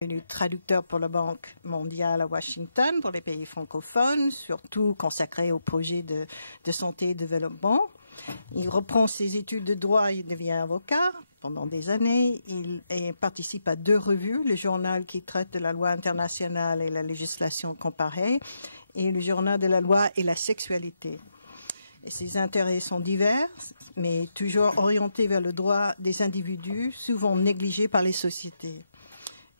devenu traducteur pour la Banque mondiale à Washington pour les pays francophones, surtout consacré au projet de santé et développement. Il reprend ses études de droit, il devient avocat pendant des années. Il participe à 2 revues, le journal qui traite de la loi internationale et la législation comparée, et le journal de la loi et la sexualité. Et ses intérêts sont divers, mais toujours orientés vers le droit des individus, souvent négligés par les sociétés.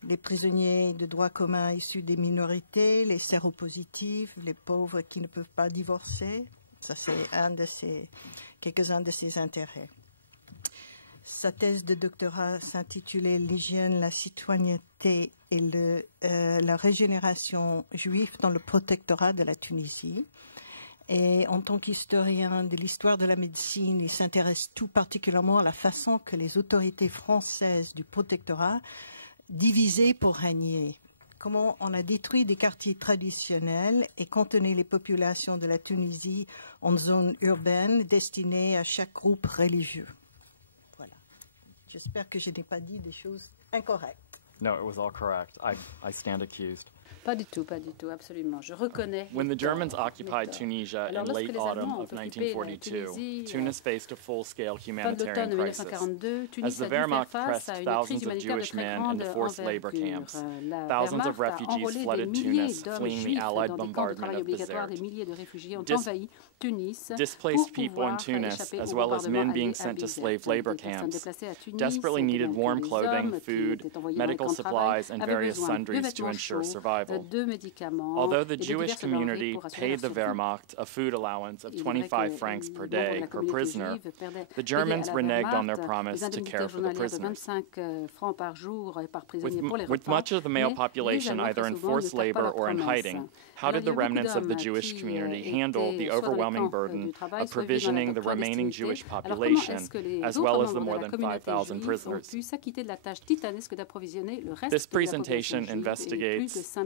Les prisonniers de droit commun issus des minorités, les séropositifs, les pauvres qui ne peuvent pas divorcer. Ça, c'est quelques-uns de ses intérêts. Sa thèse de doctorat s'intitulait « L'hygiène, la citoyenneté et la régénération juive dans le protectorat de la Tunisie ». Et en tant qu'historien de l'histoire de la médecine, il s'intéresse tout particulièrement à la façon que les autorités françaises du protectorat divisaient pour régner. Comment on a détruit des quartiers traditionnels et cantonné les populations de la Tunisie en zones urbaines destinées à chaque groupe religieux. Voilà. J'espère que je n'ai pas dit des choses incorrectes. No, it was all correct. I stand accused. Pas du tout, absolument. Je reconnais. When the Germans occupied Tunisia in late autumn of 1942, Tunis faced a full-scale humanitarian crisis. As the Wehrmacht pressed thousands of Jewish men into forced labor camps, thousands of refugees flooded Tunis, fleeing the Allied bombardment of Bizerte. Displaced people in Tunis, as well as men being sent to slave labor camps, desperately needed warm clothing, food, medical supplies, and various sundries to ensure survival. Although the Jewish community paid the Wehrmacht a food allowance of 25 francs per day per prisoner, the Germans reneged on their promise to care for the prisoners. With much of the male population either in forced labor or in hiding, how did the remnants of the Jewish community handle the overwhelming burden of provisioning the remaining Jewish population, as well as the more than 5,000 prisoners? This presentation investigates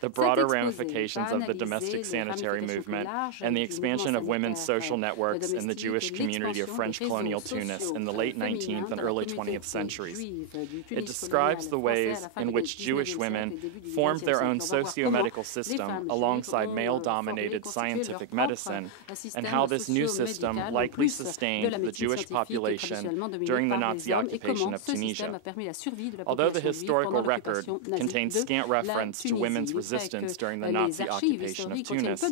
the broader ramifications of the domestic sanitary movement and the expansion of women's social networks in the Jewish community of French colonial Tunis in the late 19th and early 20th centuries. It describes the ways in which Jewish women formed their own socio-medical system alongside male-dominated scientific medicine, and how this new system likely sustained the Jewish population during the Nazi occupation of Tunisia. Although the historical record contains scant reference to women's resistance during the Nazi occupation of Tunis,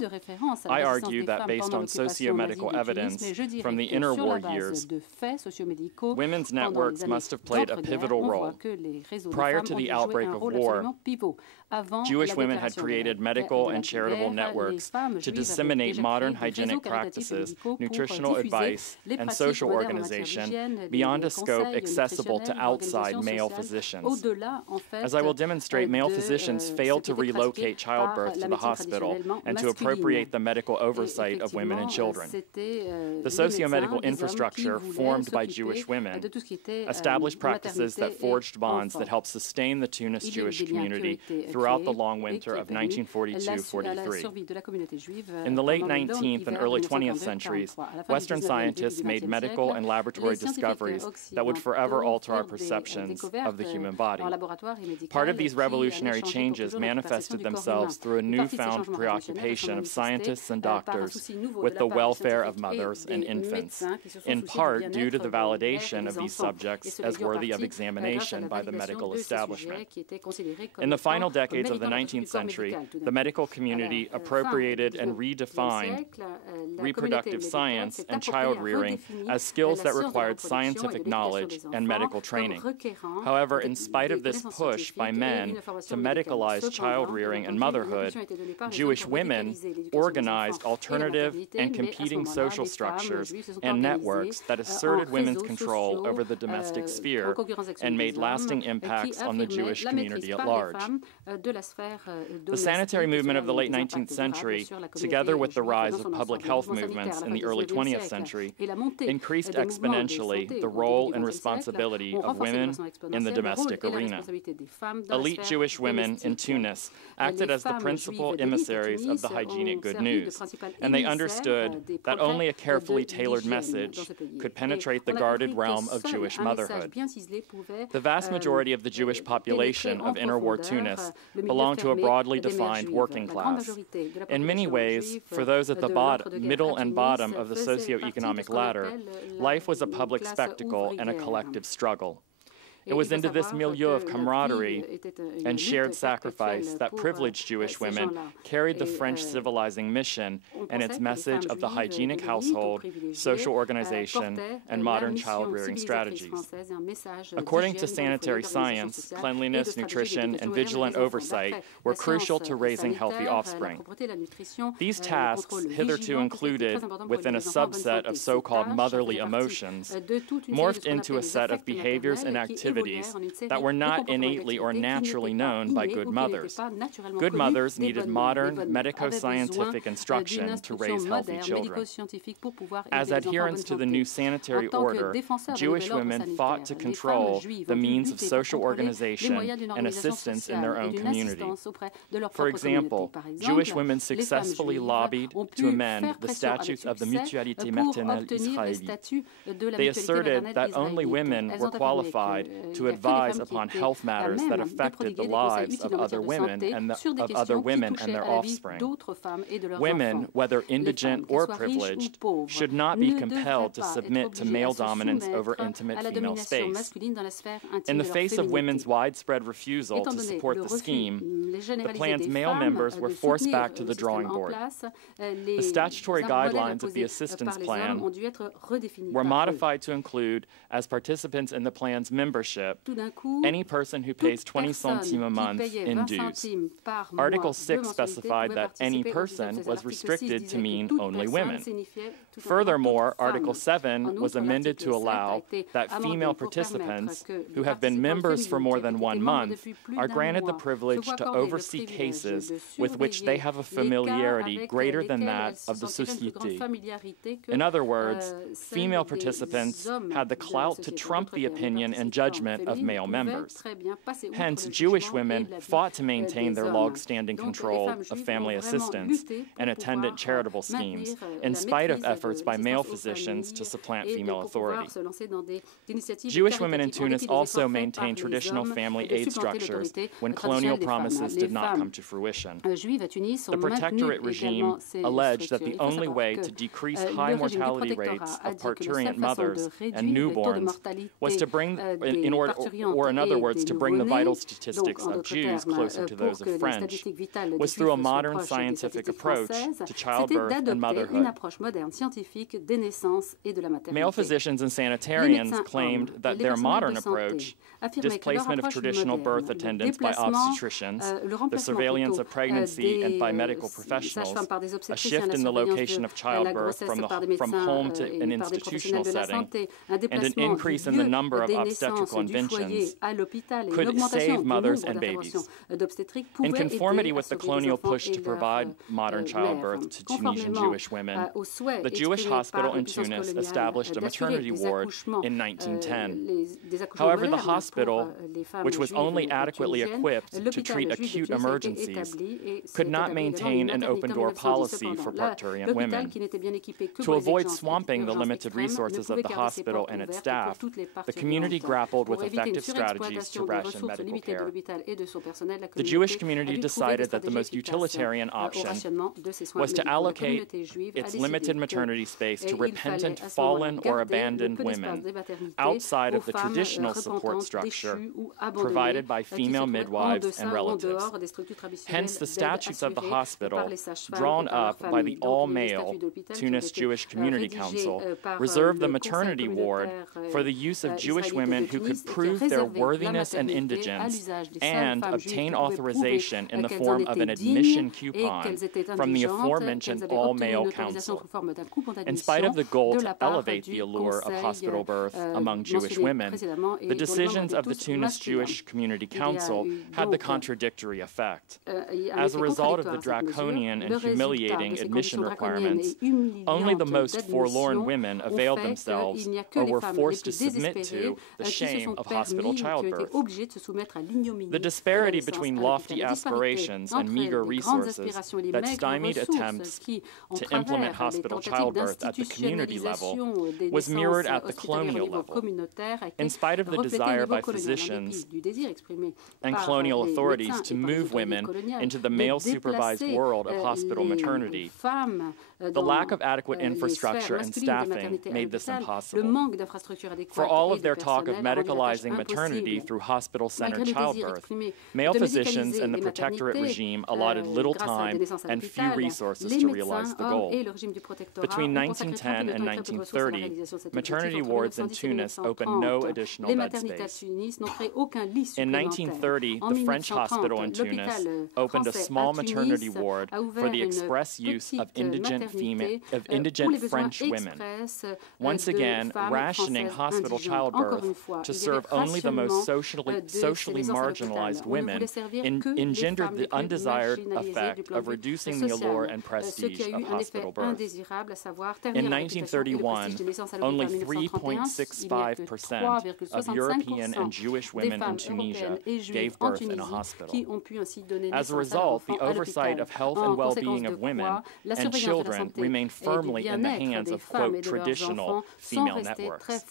I argue that based on socio-medical evidence from the interwar years, women's networks must have played a pivotal role. Prior to the outbreak of war, Jewish women had created medical and charitable networks to disseminate modern hygienic practices, nutritional advice, and social organization beyond a scope accessible to outside male physicians. As I will demonstrate, male physicians failed to relocate childbirth to the hospital and to appropriate the medical oversight of women and children. The socio-medical infrastructure formed by Jewish women established practices that forged bonds that helped sustain the Tunis Jewish community throughout the long winter of 1942-43. In the late 19th and early 20th centuries, Western scientists made medical and laboratory discoveries that would forever alter our perceptions of the human body. Part of these revolutionary changes manifested themselves through a newfound preoccupation of scientists and doctors with the welfare of mothers and infants, in part due to the validation of these subjects as worthy of examination by the medical establishment. In the final decades of the 19th century, the medical community appropriated and redefined reproductive science and child rearing as skills that required scientific knowledge and medical training. However, in spite of this push by men to medicalize child rearing and motherhood, Jewish women organized alternative and competing social structures and networks that asserted women's control over the domestic sphere and made lasting impacts on the Jewish community at large. The sanitary movement of the late 19th century, together with the rise of public health movements in the early 20th century, increased exponentially the role and responsibility of women in the domestic domestic arena. Elite Jewish women in Tunis acted as the principal emissaries of the hygienic good news, and they understood that only a carefully tailored message could penetrate the guarded realm of Jewish motherhood. The vast majority of the Jewish population of interwar Tunis belonged to a broadly defined working class. In many ways, for those at the middle and bottom of the socioeconomic ladder, life was a public spectacle and a collective struggle. It was into this milieu of camaraderie and shared sacrifice that privileged Jewish women carried the French civilizing mission and its message of the hygienic household, social organization, and modern child-rearing strategies. According to sanitary science, cleanliness, nutrition, and vigilant oversight were crucial to raising healthy offspring. These tasks, hitherto included within a subset of so-called motherly emotions, morphed into a set of behaviors and activities that were not innately or naturally known by good mothers. Good mothers needed modern medico-scientific instruction to raise healthy children. As adherents to the new sanitary order, Jewish women fought to control the means of social organization and assistance in their own community. For example, Jewish women successfully lobbied to amend the statutes of the Mutualité Maternelle Israélite. They asserted that only women were qualified to advise upon health matters that affected the lives of other women and their offspring. Women, whether indigent or privileged, should not be compelled to submit to male dominance over intimate female space. In the face of women's widespread refusal to support the scheme, the plan's male members were forced back to the drawing board. The statutory guidelines of the assistance plan were modified to include, as participants in the plan's membership, any person who pays 20 centimes a month in dues. Article 6 specified that any person was restricted to mean only women. Furthermore, Article 7 was amended to allow that female participants who have been members for more than 1 month are granted the privilege to oversee cases with which they have a familiarity greater than that of the société. In other words, female participants had the clout to trump the opinion and judgment of male members. Hence, Jewish women fought to maintain their long-standing control of family assistance and attendant charitable schemes, in spite of efforts by male physicians to supplant female authority. Jewish women in Tunis also maintained traditional family aid structures when colonial promises did not come to fruition. The protectorate regime alleged that the only way to decrease high mortality rates of parturient mothers and newborns was to bring, in other words, to bring the vital statistics of Jews closer to those of French, was through a modern scientific approach to childbirth and motherhood. Male physicians and sanitarians claimed that their modern approach, displacement of traditional birth attendance by obstetricians, the surveillance of pregnancy and by medical professionals, a shift in the location of childbirth from home to an institutional setting, and an increase in the number of obstetrical inventions could save mothers and babies. In conformity with the colonial push to provide modern childbirth to Tunisian Jewish women, the Jewish hospital in Tunis established a maternity ward in 1910. However, the hospital, which was only adequately equipped to treat acute emergencies, could not maintain an open-door policy for parturient women. To avoid swamping the limited resources of the hospital and its staff, the community grappled with effective strategies to ration medical care. The Jewish community decided that the most utilitarian option was to allocate its limited maternity space to repentant, fallen, or abandoned women outside of the traditional support structure provided by female midwives and relatives. Hence, the statutes of the hospital, drawn up by the all-male Tunis Jewish Community Council, reserved the maternity ward for the use of Jewish women who could prove their worthiness and indigence and obtain authorization in the form of an admission coupon from the aforementioned all-male council. In spite of the goal to elevate the allure of hospital birth among Jewish women, the decisions of the Tunis Jewish Community Council had the contradictory effect. As a result of the draconian and humiliating admission requirements, only the most forlorn women availed themselves or were forced to submit to the shame of hospital childbirth. The disparity between lofty aspirations and meager resources that stymied attempts to implement hospital childbirth at the community level was mirrored at the colonial level. In spite of the desire by physicians and colonial authorities to move women into the male-supervised world of hospital maternity, the lack of adequate infrastructure and staffing made this impossible. For all of their talk of medicalizing maternity through hospital-centered childbirth, male physicians and the protectorate regime allotted little time and few resources to realize the goal. Between 1910 and 1930, maternity wards in Tunis opened no additional bed space. In 1930, the French hospital in Tunis opened a small maternity ward for the express use of indigent French women, once again rationing hospital childbirth to serve only the most socially marginalized women engendered the undesired effect of reducing the allure and prestige of hospital birth. In 1931, only 3.65% of European and Jewish women in Tunisia gave birth in a hospital. As a result, the oversight of health and well-being of women and children remained firmly in the hands of, quote, traditional female networks.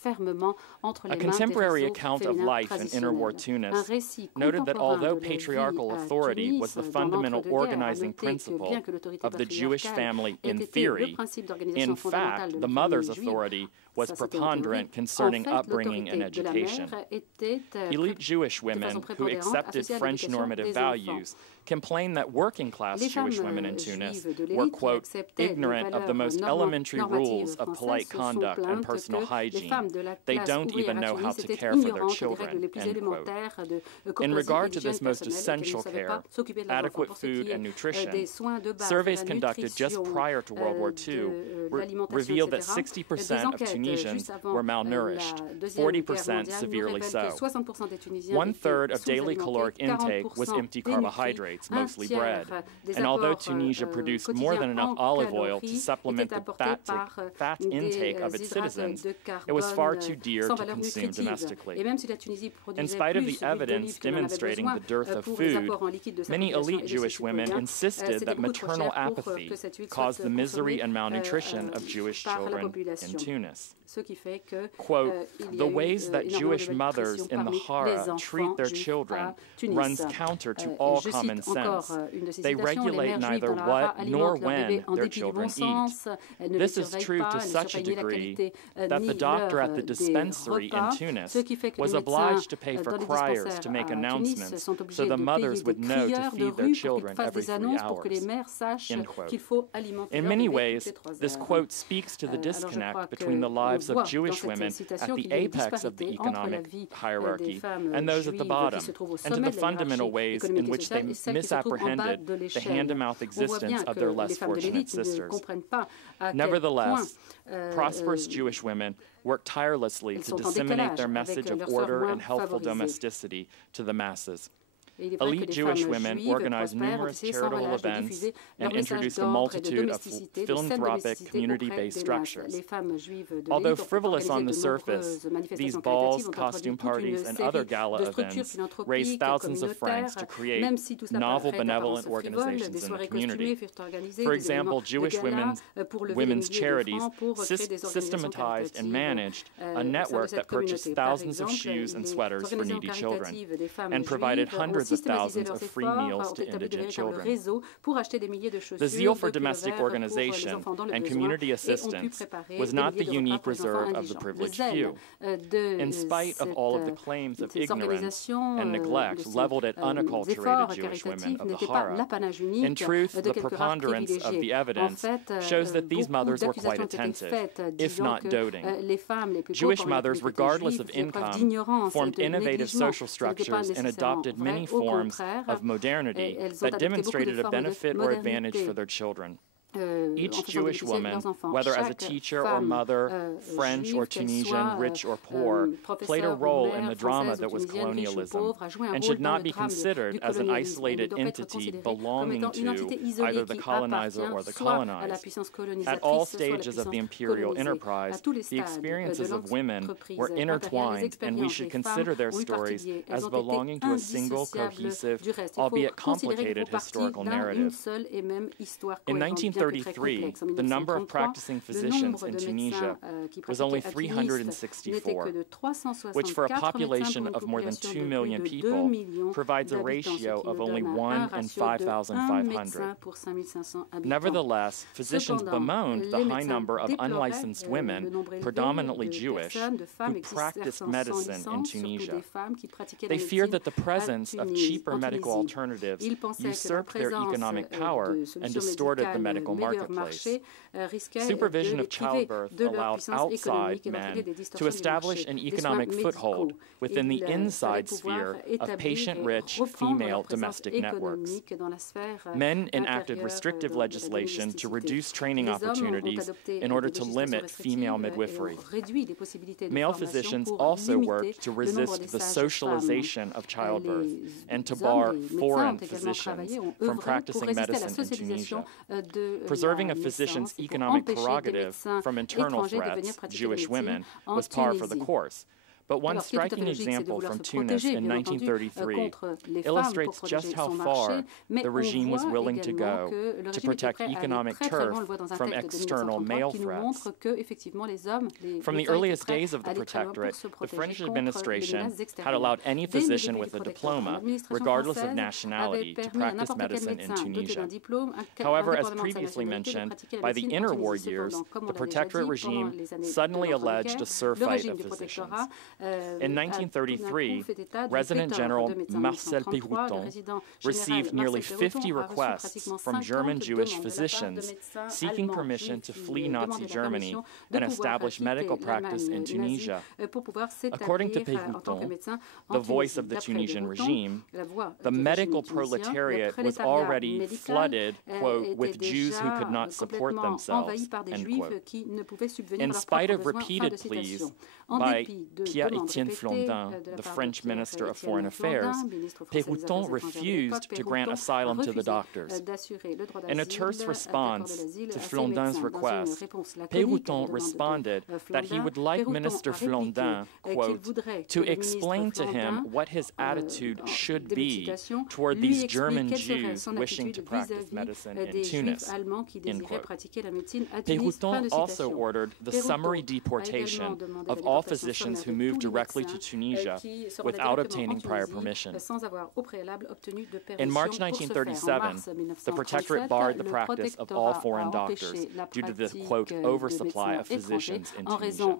A contemporary account of life in interwar Tunis noted that although patriarchal authority was the fundamental organizing principle of the Jewish family in theory, in fact, the mother's authority was preponderant concerning upbringing and education. Elite Jewish women who accepted French normative values complained that working-class Jewish women in Tunis were, quote, ignorant of the most elementary rules of polite conduct and personal hygiene. They don't even know how to care for their children, end quote. In regard to this most essential care, adequate food and nutrition, surveys conducted just prior to World War II revealed that 60% of Tunisians were malnourished, 40% severely so. 1/3 of daily caloric intake was empty carbohydrates, mostly bread. And although Tunisia produced more than enough olive oil to supplement the fat intake of its citizens, it was far too dear to consume domestically. In spite of the evidence demonstrating the dearth of food, many elite Jewish women insisted that maternal apathy caused the misery and malnutrition of Jewish children in Tunis. Quote, the ways that Jewish mothers in the Hara treat their children runs counter to all common sense. They regulate neither what nor when their children eat. This is true to such a degree that the doctor at the dispensary in Tunis was obliged to pay for criers to make announcements so the mothers would know to feed their children every 3 hours. End quote. In many ways, this quote speaks to the disconnect between the lives of Jewish women at the apex of the economic hierarchy and those at the bottom, and to the fundamental ways in which they misapprehended the hand-to-mouth existence of their less fortunate sisters. Nevertheless, prosperous Jewish women worked tirelessly to disseminate their message of order and healthful domesticity to the masses. Elite Jewish women organized numerous charitable events and introduced a multitude of philanthropic, community-based structures. Although frivolous on the surface, these balls, costume parties, and other gala events raised thousands of francs to create novel benevolent organizations in the community. For example, Jewish women's charities systematized and managed a network that purchased thousands of shoes and sweaters for needy children and provided hundreds of thousands of free meals to indigent children. The zeal for domestic organization and community assistance was not the unique reserve of the privileged few. In spite of all of the claims of ignorance and neglect leveled at unacculturated Jewish women of the Hara, in truth, the preponderance of the evidence shows that these mothers were quite attentive, if not doting. Jewish mothers, regardless of income, formed innovative social structures and adopted many forms of modernity that demonstrated a benefit or advantage for their children. Each Jewish woman, whether as a teacher or mother, French or Tunisian, rich or poor, played a role in the drama that was colonialism and should not be considered as an isolated entity belonging to either the colonizer or the colonized. At all stages of the imperial enterprise, the experiences of women were intertwined, and we should consider their stories as belonging to a single, cohesive, albeit complicated historical narrative. In 1933, the number of practicing physicians in Tunisia was only 364, which for a population of more than 2 million people provides a ratio of only 1 in 5,500. Nevertheless, physicians bemoaned the high number of unlicensed women, predominantly Jewish, who practiced medicine in Tunisia. They feared that the presence of cheaper medical alternatives usurped their economic power and distorted the medical marketplace. Supervision of childbirth allowed outside men to establish an economic foothold within the inside sphere of patient-rich female domestic networks. Men enacted restrictive legislation to reduce training opportunities in order to limit female midwifery. Male physicians also worked to resist the socialization of childbirth and to bar foreign physicians from practicing medicine in Tunisia. Preserving a physician's economic prerogative from internal threats, Jewish women, was par for the course. But one striking example from Tunis in 1933 illustrates just how far the regime was willing to go to protect economic turf from external male threats. From the earliest days of the protectorate, the French administration had allowed any physician with a diploma, regardless of nationality, to practice medicine in Tunisia. However, as previously mentioned, by the interwar years, the protectorate regime suddenly alleged a surfeit of physicians. In 1933, Resident General Marcel Pérouton received nearly 50 requests from German Jewish physicians seeking permission to flee Nazi Germany and establish medical practice in Tunisia. According to Pérouton, the voice of the Tunisian regime, the medical proletariat was already flooded, quote, with Jews who could not support themselves, end quote. In spite of repeated pleas by Pierre-Étienne Flandin, the French Minister of Foreign Affairs, Pérouton refused to grant asylum to the doctors. In a terse response to Flandin's request, Pérouton responded that he would like Minister Flandin, quote, to explain to him what his attitude should be toward these German Jews wishing to practice medicine in Tunis, end quote. Pérouton also ordered the summary deportation of all physicians who moved directly to Tunisia without obtaining prior permission. In March 1937, the Protectorate barred the practice of all foreign doctors due to the, quote, oversupply of physicians in Tunisia,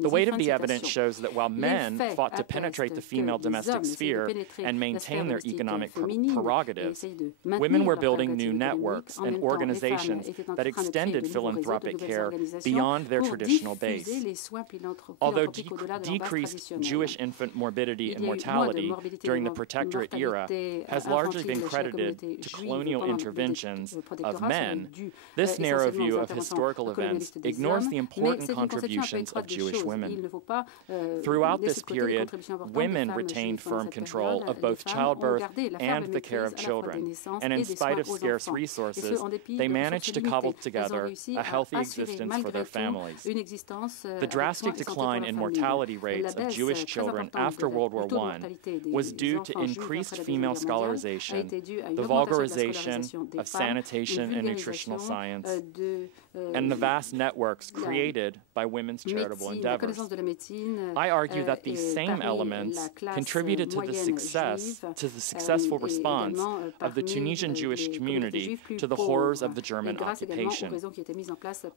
The weight of the evidence shows that while men fought to penetrate the female domestic sphere and maintain their economic prerogatives, women were building new networks and organizations that extended philanthropic care beyond their traditional base. Although decreased Jewish infant morbidity and mortality during the Protectorate era has largely been credited to colonial interventions of men, this narrow view of historical events ignores the important contributions of Jewish women. Throughout this period, women retained firm control of both childbirth and the care of children, and in spite of scarce resources, they managed to cobble together a healthy existence for their families. The drastic decline in mortality rates of Jewish children after World War I was due to increased female scholarization, the vulgarization of sanitation and nutritional science, and the vast networks created by women's charitable endeavors. I argue that these same elements contributed to the successful response of the Tunisian Jewish community to the horrors of the German occupation.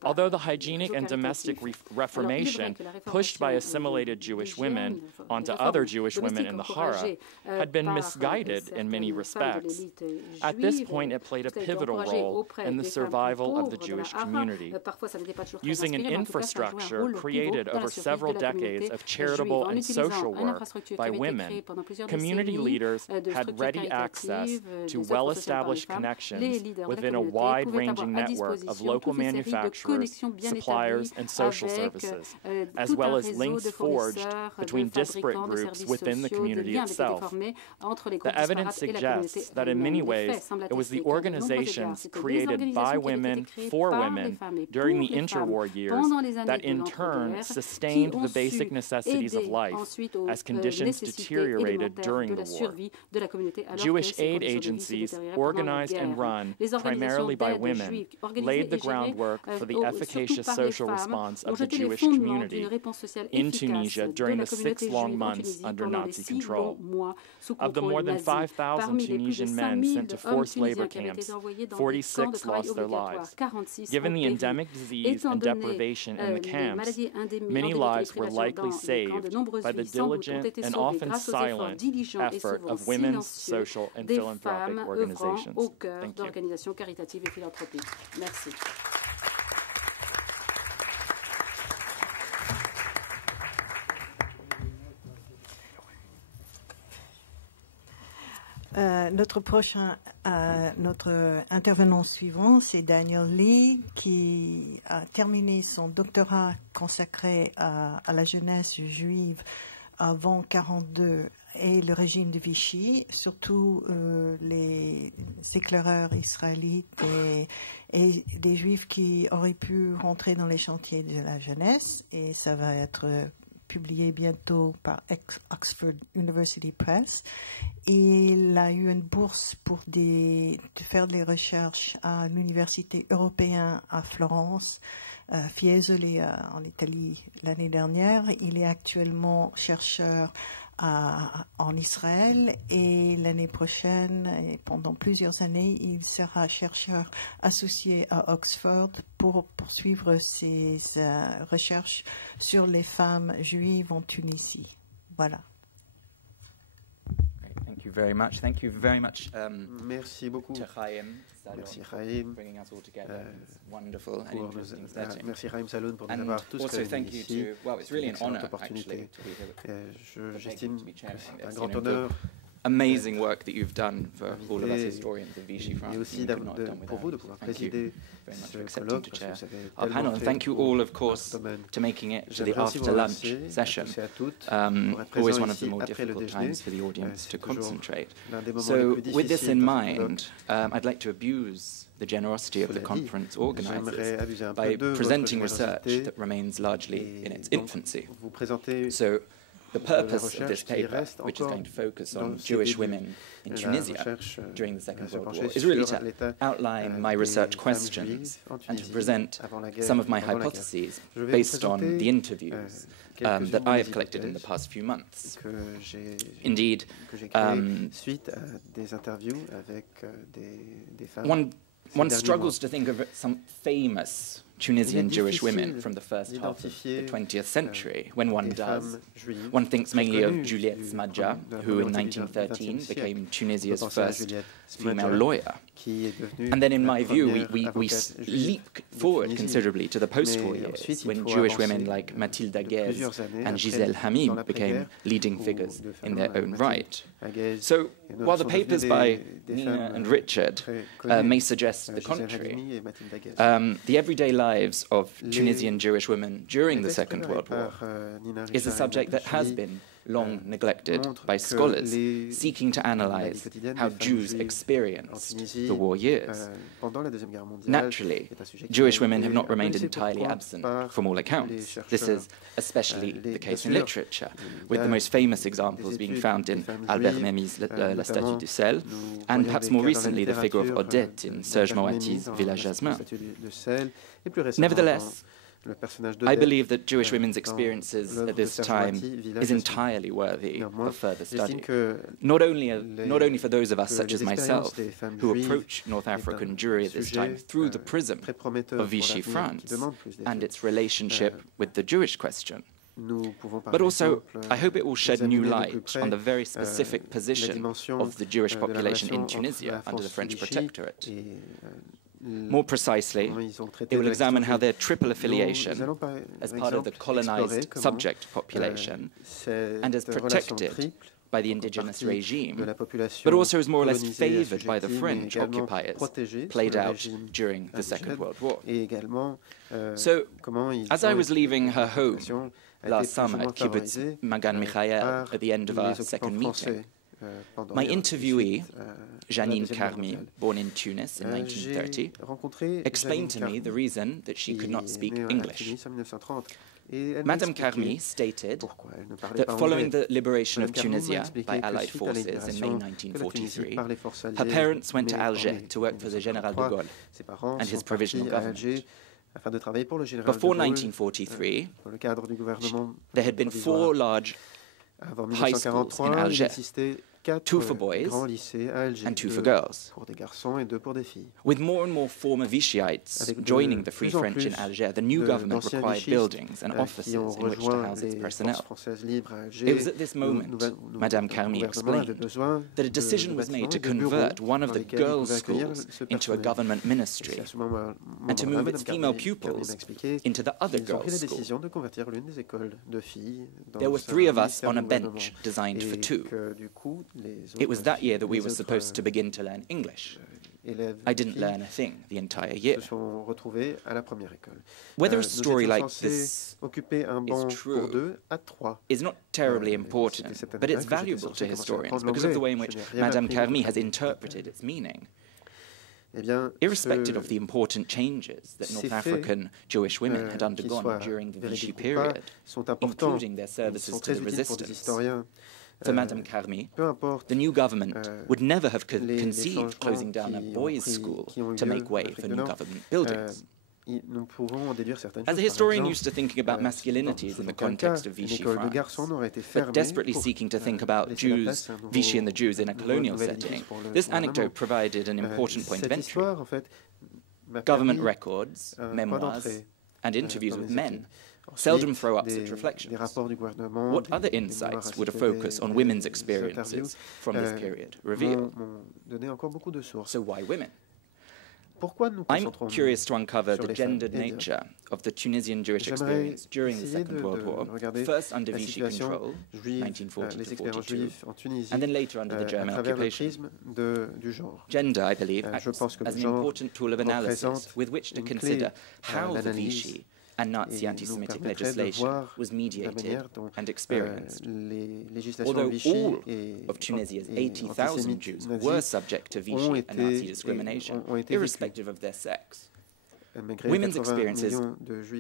Although the hygienic and domestic reformation pushed by assimilated Jewish women onto other Jewish women in the Hara had been misguided in many respects, at this point it played a pivotal role in the survival of the Jewish community. community, using an infrastructure created over several decades of charitable and social work by women, community leaders had ready access to well-established connections within a wide-ranging network of local manufacturers, suppliers, and social services, as well as links forged between disparate groups within the community itself. The evidence suggests that in many ways it was the organizations created by women for women during the interwar years that in turn sustained the basic necessities of life as conditions deteriorated during the war. Jewish aid agencies, organized and run primarily by women, laid the groundwork for the efficacious social response of the Jewish community in Tunisia during the 6 long months under Nazi control. Of the more than 5,000 Tunisian men sent to forced labor camps, 46 lost their lives. Given the endemic disease and deprivation in the camps, many lives were likely saved by the diligent and often silent effort of women's social and philanthropic organizations. Thank you. Merci. Notre intervenant suivant, c'est Daniel Lee, qui a terminé son doctorat consacré à la jeunesse juive avant 1942 et le régime de Vichy, surtout les éclaireurs israélites et des juifs qui auraient pu rentrer dans les chantiers de la jeunesse, et ça va être publié bientôt par Oxford University Press. Il a eu une bourse pour de faire des recherches à l'université européenne à Florence, Fiesole en Italie l'année dernière. Il est actuellement chercheur en Israël, et l'année prochaine, et pendant plusieurs années, il sera chercheur associé à Oxford pour poursuivre ses recherches sur les femmes juives en Tunisie. Voilà. Thank you very much. Thank you very much. Merci beaucoup. Merci Chaim. Merci Chaim Salon pour nous avoir tous réunis ici. C'est une excellente opportunité. J'estime que c'est un grand honneur. Amazing work that you've done for all of us historians of Vichy France. Et aussi pour vous de pouvoir présider ce colloque, parce que ça fait our panel. And thank you all, of course, to making it to the after lunch session. Always one of the more difficult times for the audience to concentrate. So, with this in mind, I'd like to abuse the generosity of the conference organizers by presenting research that remains largely in its infancy. So, the purpose of this paper, which is going to focus on Jewish women in Tunisia during the Second World War, is really to outline my research questions and to present some of my hypotheses based on the interviews that I have collected in the past few months. Indeed, one struggles to think of some famous Tunisian Jewish women from the first half of the 20th century. When one does, one thinks mainly of Juliette Smadja, who in 1913 became Tunisia's first female lawyer. And then, in my view, we leap forward considerably to the post-war years, when Jewish women like Mathilda Guez and Gisèle Hamim became leading figures in their own right. So, while the papers by Nina and Richard may suggest the contrary, the everyday lives of Tunisian Jewish women during the Second World War is a subject that has been long neglected by scholars seeking to analyze how Jews experienced the war years. Naturally, Jewish women have not remained entirely absent from all accounts. This is especially the case in literature, with the most famous examples being found in Albert Memmi's La Statue du Sel, and perhaps more recently the figure of Odette in Serge Moati's Villa Jasmin. Nevertheless, I believe that Jewish women's experiences at this time is entirely worthy of further study, not only for those of us such as myself who approach North African Jewry at this time through the prism of Vichy France and its relationship with the Jewish question, but also, I hope it will shed new light on the very specific position of the Jewish population in Tunisia under the French protectorate. More precisely, it will examine how their triple affiliation as part of the colonized subject population and as protected by the indigenous regime, but also as more or less favored by the French occupiers, played out during the Second World War. So, as I was leaving her home last summer at Kibbutz Magan Michael at the end of our second meeting, my interviewee, Janine Karmi, born in Tunis in 1930, explained to me the reason that she could not speak English. Madame Karmi stated that following the liberation of Tunisia by Allied forces in May 1943, her parents went to Alger to work for the Général de Gaulle and his provisional government. Before 1943, there had been 4 large high schools in Alger, 2 for boys and 2 for girls. With more and more former Vichyites joining the Free French in Alger, the new government required buildings and offices in which to house its personnel. It was at this moment, Madame Karmi explained, that a decision was made to convert one of the girls' schools into a government ministry and to move its female pupils into the other girls' school. There were 3 of us on a bench designed for 2. It was that year that we were supposed to begin to learn English. I didn't learn a thing the entire year. Whether a story like this is true is not terribly important, but it's valuable to historians because of the way in which Madame Karmi has interpreted its meaning. Irrespective of the important changes that North African Jewish women had undergone during the Vichy period, including their services to the resistance, for Madame Karmi, the new government would never have conceived closing down a boys' school to make way for new government buildings. As a historian used to thinking about masculinities in the context of Vichy France, but desperately seeking to think about Jews, Vichy and the Jews in a colonial setting, this anecdote provided an important point of entry. Government records, memoirs, and interviews with men seldom throw up such reflections. What other insights would a focus on women's experiences from this period reveal? So why women? I'm curious to uncover the gendered nature of the Tunisian Jewish experience during the Second World War, first under Vichy control, 1940 to 42, and then later under the German occupation. Gender, I believe, acts as an important tool of analysis with which to consider how the Vichy and Nazi anti-Semitic legislation was mediated and experienced. Although all of Tunisia's 80,000 Jews were subject to Vichy and Nazi discrimination, irrespective of their sex, women's experiences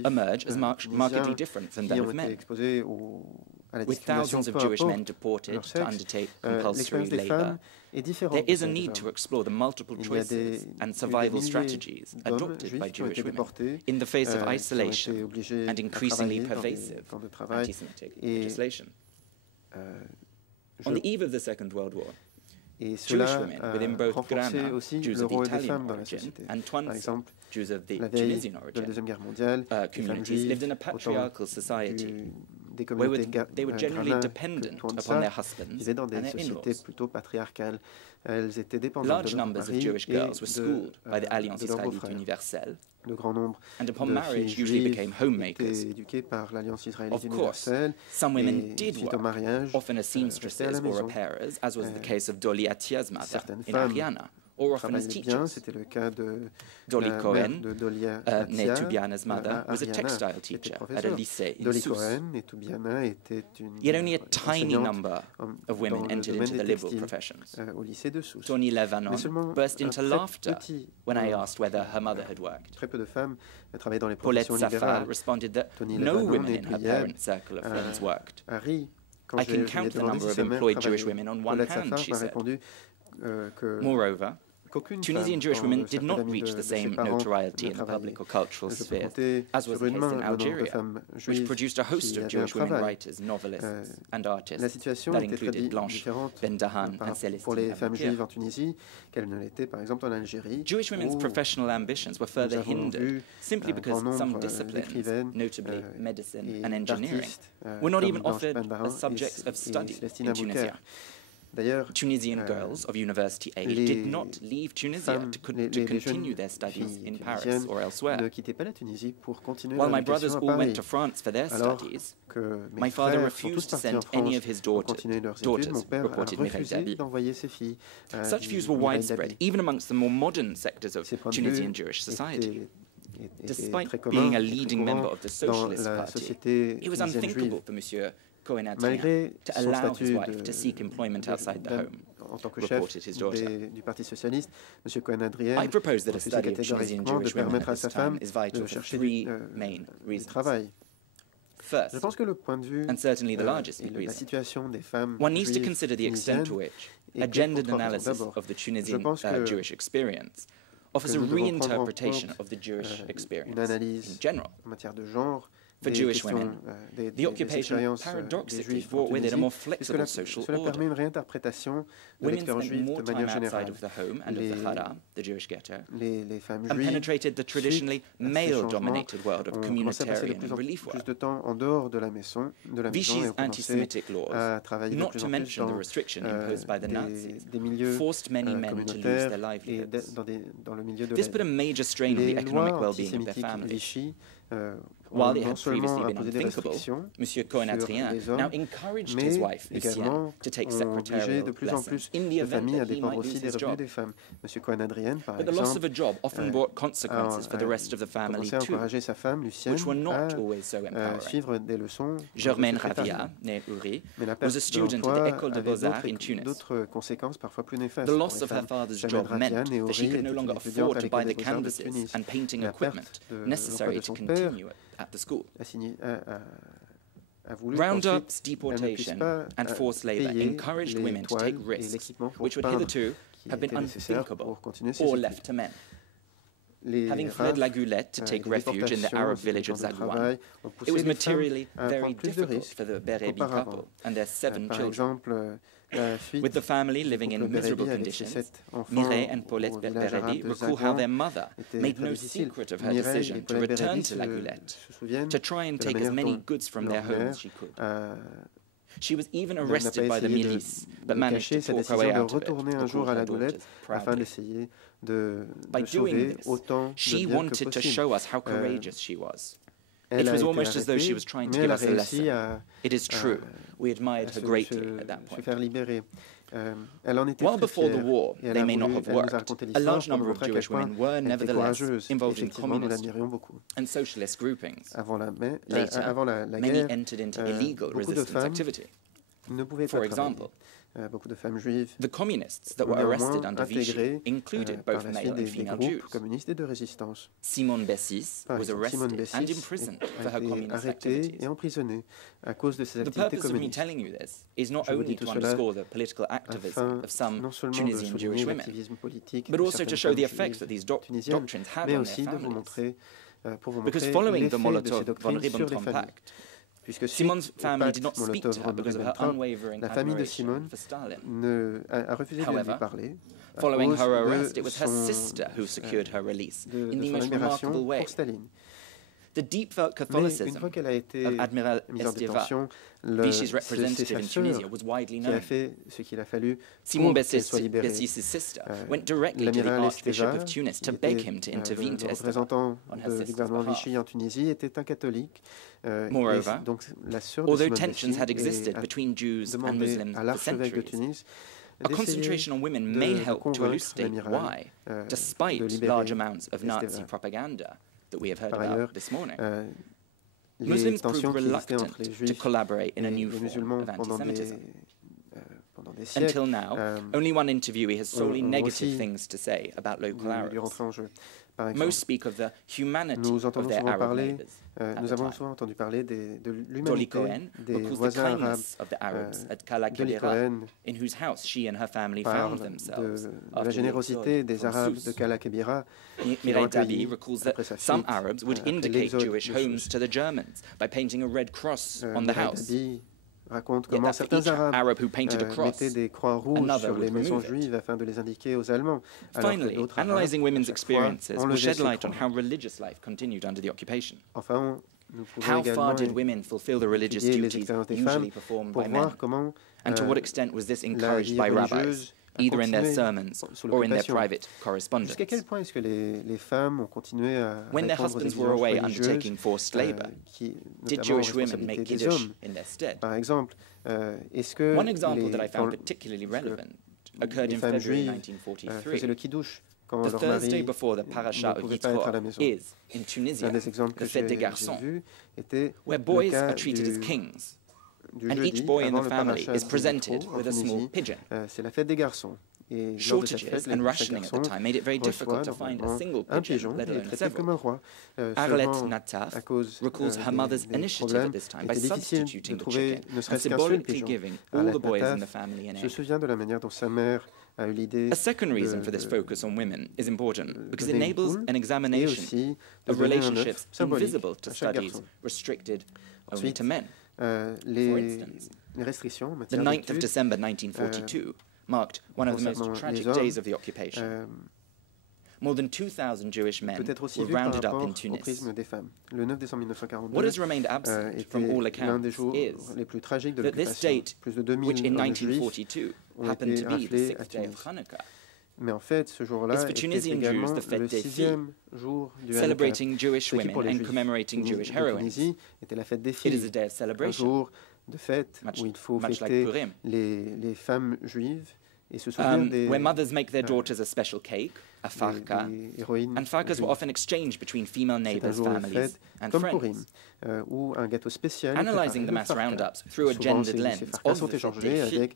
emerge as markedly different from that of men. With thousands of Jewish men deported to undertake compulsory labor, there is a need to explore the multiple choices and survival strategies adopted by Jewish women in the face of isolation and increasingly pervasive anti-Semitic legislation. On the eve of the Second World War, Jewish women within both Grana, Jews of the Italian origin, and Twanza, Jews of the Tunisian origin, communities lived in a patriarchal society where they were generally dependent upon their husbands and their in-laws. Large numbers of Jewish girls were schooled by the Alliance Israélite Universelle, and upon marriage usually became homemakers. Of course, some women did work, often as seamstresses or repairers, as was the case of Doli Atia's mother in Ariana, or often as teachers. Doli Cohen, née Tubiana's mother, was a textile teacher at a lycée in Sousse. Yet only a tiny number of women entered into the liberal professions. Tony Levanon burst into laughter when I asked whether her mother had worked. Paulette Safar responded that no women in her parents' circle of friends worked. I can count the number of employed Jewish women on one hand, she said. Moreover, Tunisian Jewish women did not reach the same notoriety in the public or cultural sphere as was the case in Algeria, which produced a host of Jewish women writers, novelists, and artists that included Blanche Ben-Dahan and Célestine Aboukir. Jewish women's professional ambitions were further hindered simply because some disciplines, notably medicine and engineering, were not even offered as subjects of study in Tunisia. Tunisian girls of university age did not leave Tunisia to continue their studies in Paris or elsewhere. While my brothers all went to France for their studies, my father refused to send any of his daughters, reported Mireille Dabi. Such views were widespread, even amongst the more modern sectors of Tunisian Jewish society. Despite being a leading member of the Socialist Party, it was unthinkable for Monsieur Cohen-Adrien to allow his wife to seek employment outside the home, reported his daughter. I propose that a study of Tunisian Jewish women at this time is vital for three main reasons. First, and certainly the largest reason, one needs to consider the extent to which a gendered analysis of the Tunisian Jewish experience offers a reinterpretation of the Jewish experience in general. For Jewish women, the occupation paradoxically brought with it a more flexible social order. Women spent more time outside of the home and of the Hara, the Jewish ghetto, and penetrated the traditionally male-dominated world of communitarian and relief work. Vichy's anti-Semitic laws, not to mention the restriction imposed by the Nazis, forced many men to lose their livelihoods. This put a major strain on the economic well-being of their families. While it had previously been unthinkable, Monsieur Cohen-Adrien now encouraged his wife, Lucienne, to take secretarial lessons in the event that he might lose his job. But the loss of a job often brought consequences for the rest of the family too, which were not always so empowering. Germaine Ravia, née Uri, was a student at the École des Beaux-Arts in Tunis. The loss of her father's job meant that she could no longer afford to buy the canvases and painting equipment necessary to continue at the school. Roundups, deportation, and forced labor encouraged women to take risks which would hitherto have been unthinkable or left to men. Having fled La Goulette to take refuge in the Arab village of Zagouan, it was materially very difficult for the Berebi couple and their 7 children. With the family living in miserable conditions, Mireille and Paulette Berebi recall how their mother made no secret of her decision to return to La Goulette, to try and take as many goods from their home as she could. She was even arrested by the milice, but managed to talk her way out of it, recalled her daughters proudly. By doing this, she wanted to show us how courageous she was. It was almost as though she was trying to give us a lesson. It is true. We admired her greatly at that point. While before the war they may not have worked, a large number of Jewish women were nevertheless involved in communist and socialist groupings. Later, many entered into illegal resistance activity. For example, the communists that were arrested under Vichy included both male and female Jews. Simone Bessis was arrested and imprisoned for her communist activities. The purpose of me telling you this is not only to underscore the political activism of some Tunisian Jewish women, but also to show the effects that these doctrines had on their families. Because following the Molotov-von Ribbentrop Pact, Simone's family did not speak to her because of her unwavering admiration for Stalin. However, following her arrest, it was her sister who secured her release in the most remarkable way. The deep-felt Catholicism of Admiral Estieva, Vichy's representative in Tunisia, was widely known. Simone Bessis' sister went directly to the Archbishop of Tunis to beg him to intervene to Estieva on her sister's behalf. Moreover, although tensions had existed between Jews and Muslims for centuries, a concentration on women may help to elucidate why, despite large amounts of Nazi propaganda that we have heard about this morning, Muslims proved reluctant to collaborate in a new form of anti-Semitism. Until now, only one interviewee has solely negative things to say about local Arabs. Most speak of the humanity of their Arab neighbors. Dolly Cohen recalls the kindness of the Arabs at Kala Kebira, in whose house she and her family found themselves. Mireille Dabi recalls that some Arabs would indicate Jewish homes to the Germans by painting a red cross on the house. Raconte comment certains Arabes mettaient des croix rouges sur les maisons juives afin de les indiquer aux Allemands. Finally, analysing women's experiences will shed light on how religious life continued under the occupation. Enfin, How far did women fulfill the religious duties usually performed by men? And to what extent was this encouraged by rabbis, either in their sermons or in their private correspondence? Jusqu'à quel point est-ce que les femmes ont continué à when their husbands were away undertaking forced labor, did Jewish women make Kiddush in their stead? Par exemple, est-ce que one example that I found particularly relevant occurred in February 1943. The Thursday before the parasha of Yitro is, in Tunisia, the Fête des Garçons, where boys are treated as kings, and each boy in the family is presented with a small pigeon. C'est la fête des garçons. Shortages and rationing at the time made it very difficult to find a single pigeon, let alone several. Arlette Nataf recalls her mother's initiative at this time by substituting the chicken and symbolically giving all the boys in the family an egg. A second reason for this focus on women is important because it enables an examination of relationships invisible to studies restricted only to men. For instance, the 9th of December 1942 marked one of the most tragic days of the occupation. More than 2,000 Jewish men were rounded up in Tunis. What has remained absent from all accounts is that this date, which in 1942 happened to be the 6th day of Hanukkah, is for Tunisian Jews the Fête des Filles, celebrating Jewish women and commemorating Jewish heroines. It is a day of celebration, much like Purim, where mothers make their daughters a special cake, a farka, and farkas were often exchanged between female neighbors, families, and friends. Analyzing the mass roundups through a gendered lens of the Fête des Filles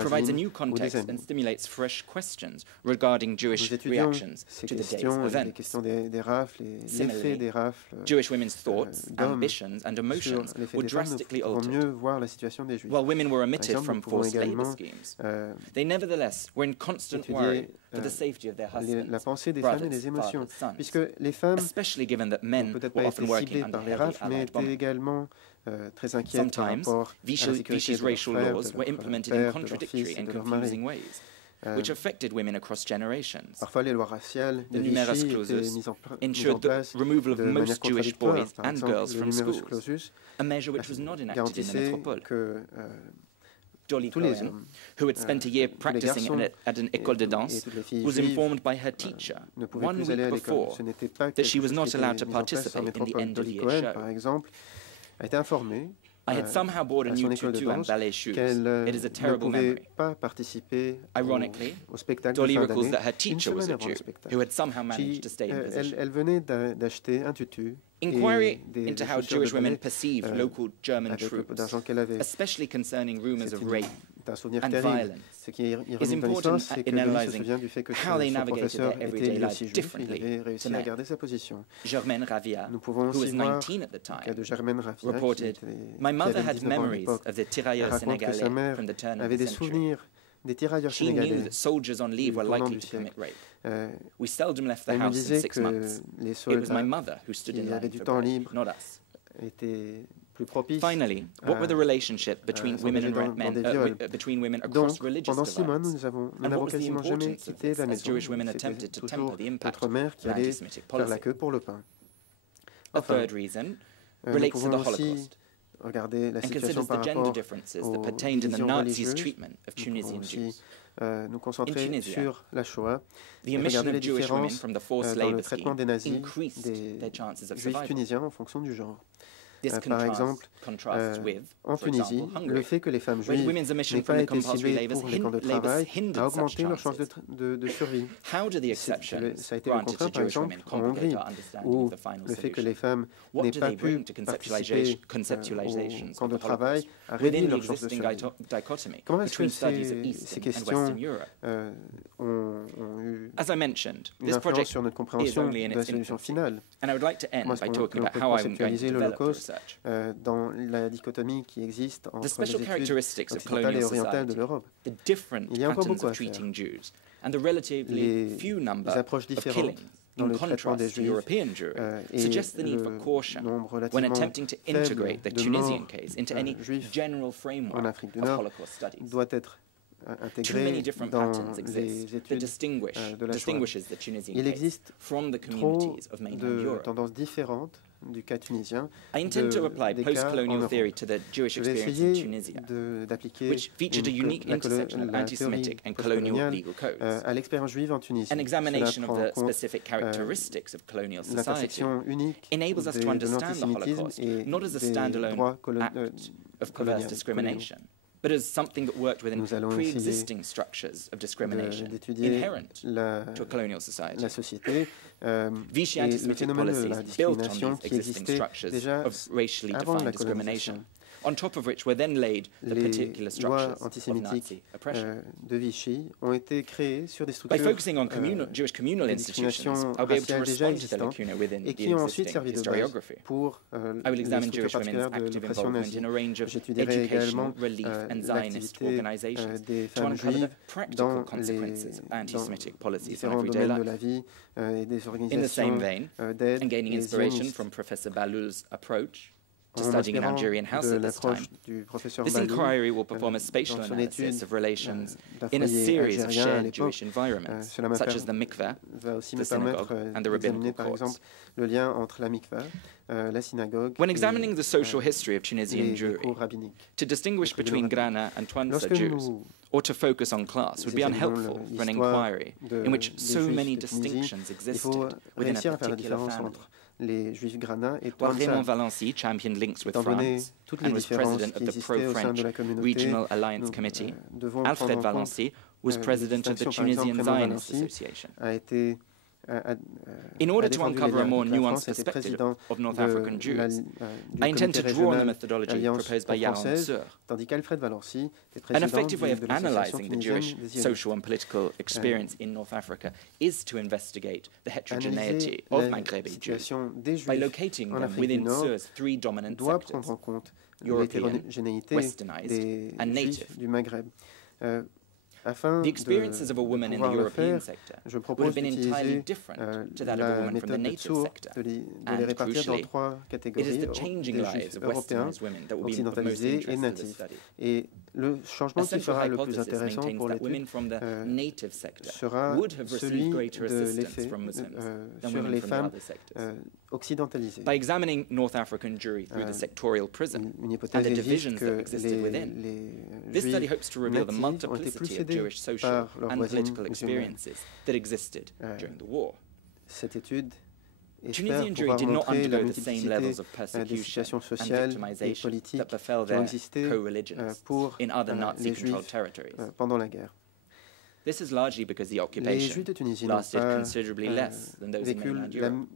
provides a new context and stimulates fresh questions regarding Jewish reactions to the day's events. Similarly, Jewish women's thoughts, ambitions, and emotions were drastically altered. While women were omitted from forced labor schemes, they nevertheless were in constant worry for the safety of their husbands, brothers, fathers, sons, especially given that men were often working under heavy Allied bombing. Sometimes, Vichy's racial laws were implemented in contradictory and confusing ways, which affected women across generations. The numerus clausus ensured the removal of most Jewish boys and girls from schools, a measure which was not enacted in the Métropole. Dolly Cohen, who had spent a year practicing at an école de danse, was informed by her teacher 1 week before that she was not allowed to participate in the end-of-year show. I had somehow bought a new tutu and ballet shoes. It is a terrible memory. Ironically, Dolly recalls that her teacher was a Jew who had somehow managed to stay in position. Inquiry into how Jewish women perceive local German troops, especially concerning rumors of rape and violence, is important in analyzing how they navigated their everyday lives differently to men. Germaine Ravia, who was 19 at the time, reported, "My mother had memories of the tirailleurs sénégalais from the turn of the century. She knew that soldiers on leave were likely to commit rape. We seldom left the house in 6 months. It was my mother who stood in line for bread, not us." Finally, what were the relationship between women and men, between women across religious divides? And what was the importance of this as Jewish women attempted to temper the impact of anti-Semitic policy? A third reason relates to the Holocaust and considers the gender differences that pertained in the Nazis' treatment of Tunisian Jews. In Tunisia, the omission of Jewish women from the forced labor scheme increased their chances of survival. This contrasts with, for example, Hungary, where women's omission from the compulsory labor hindered such chances. How do the exceptions granted to Jewish women complicate our understanding of the final solution? What do they bring to conceptualizations of the Holocaust within the existing dichotomy between studies of Eastern and Western Europe? As I mentioned, this project is only in its infancy, and I would like to end by talking about how I'm going to develop the research. The special characteristics of colonial society, the different patterns of treating Jews, and the relatively few number of killings, in contrast to European Jewry, suggest the need for caution when attempting to integrate the Tunisian case into any general framework of Holocaust studies. Too many different patterns exist that distinguishes the Tunisian case from the communities of mainland Europe. du cas tunisien. I intend to apply post-colonial theory to the Jewish experience in Tunisia, which featured a unique intersection of anti-Semitic and colonial legal codes. À l'expérience juive en Tunisie. An examination of the specific characteristics of colonial society enables us to understand the Holocaust not as a standalone act of perverse discrimination, but as something that worked within pre-existing structures of discrimination inherent to a colonial society. Vichy anti-Semitic policies built on these existing structures of racially defined discrimination, on top of which were then laid the particular structures of Nazi oppression. By focusing on Jewish communal institutions, I'll be able to respond to the lacuna within the existing historiography. I will examine Jewish women's active involvement in a range of educational, relief, and Zionist organizations to uncover the practical consequences of anti-Semitic policies in everyday life. In the same vein, and gaining inspiration from Professor Balloul's approach to studying in Algerian house at this time, this inquiry will perform a spatial analysis of relations in a series of shared Jewish environments, such as the mikveh, the synagogue, and the rabbinical courts. When examining the social history of Tunisian Jewry, to distinguish between Grana and Twansa Jews, or to focus on class, would be unhelpful for an inquiry in which so many distinctions existed within a particular family. While Raymond Valency championed links with France and was president of the pro-French Regional Alliance Committee, Alfred Valency was president of the Tunisian Zionist Association. In order to uncover a more nuanced perspective of North African Jews, I intend to draw on the methodology proposed by Yaron Sur. An effective way of analyzing the Jewish social and political experience in North Africa is to investigate the heterogeneity of Maghrebi Jews by locating them within Sur's three dominant sectors: European, Westernized, and native. The experiences of a woman in the European sector would have been entirely different to that of a woman from the native sector. And crucially, it is the changing lives of Westernized women that will be of most interest in this study. A central hypothesis maintains that women from the native sector would have received greater assistance from Muslims than women from the other sectors. By examining North African Jewry through the sectorial prism and the divisions that existed within, this study hopes to reveal the multiplicity of Jewish social and political experiences that existed during the war. Tunisian Jewry did not undergo the same levels of persecution and victimization that befell their co-religionists in other Nazi-controlled territories. This is largely because the occupation lasted considerably less than those in mainland Europe.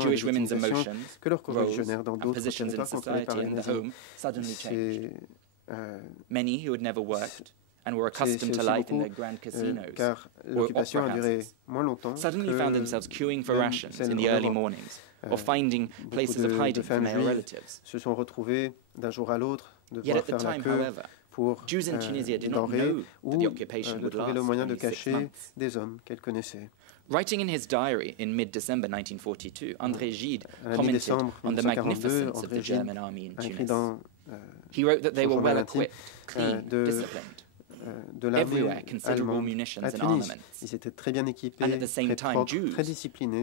Jewish women's emotions, roles, and positions in society and the home suddenly changed. Many who had never worked and were accustomed to life in their grand casinos or opera houses suddenly found themselves queuing for rations in the early mornings or finding places of hiding for male relatives. Yet at the time, however, Jews in Tunisia did not know that the occupation would last only 6 months. Writing in his diary in mid-December 1942, André Gide commented on the magnificence of the German army in Tunis. He wrote that they were well equipped, clean, disciplined. Everywhere considerable munitions and armaments. And at the same time, Jews,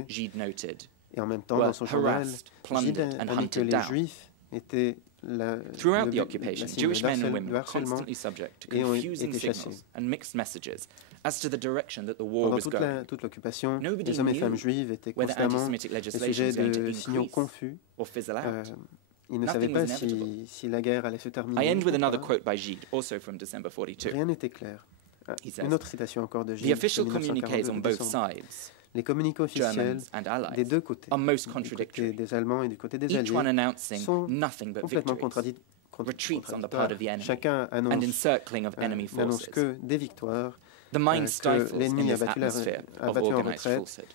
Gide noted, were harassed, plundered, and hunted down. Throughout the occupation, Jewish men and women were constantly subject to confusing signals and mixed messages as to the direction that the war was going. Nobody knew whether anti-Semitic legislation was going to increase or fizzle out. Nothing was inevitable. I end with another quote by Gide, also from December 42. He says, "The official communiques on both sides, Germans and Allies, are most contradictory, each one announcing nothing but victories, retreats on the part of the enemy, and encircling of enemy forces. The mind stifles in this atmosphere of organized falsehood."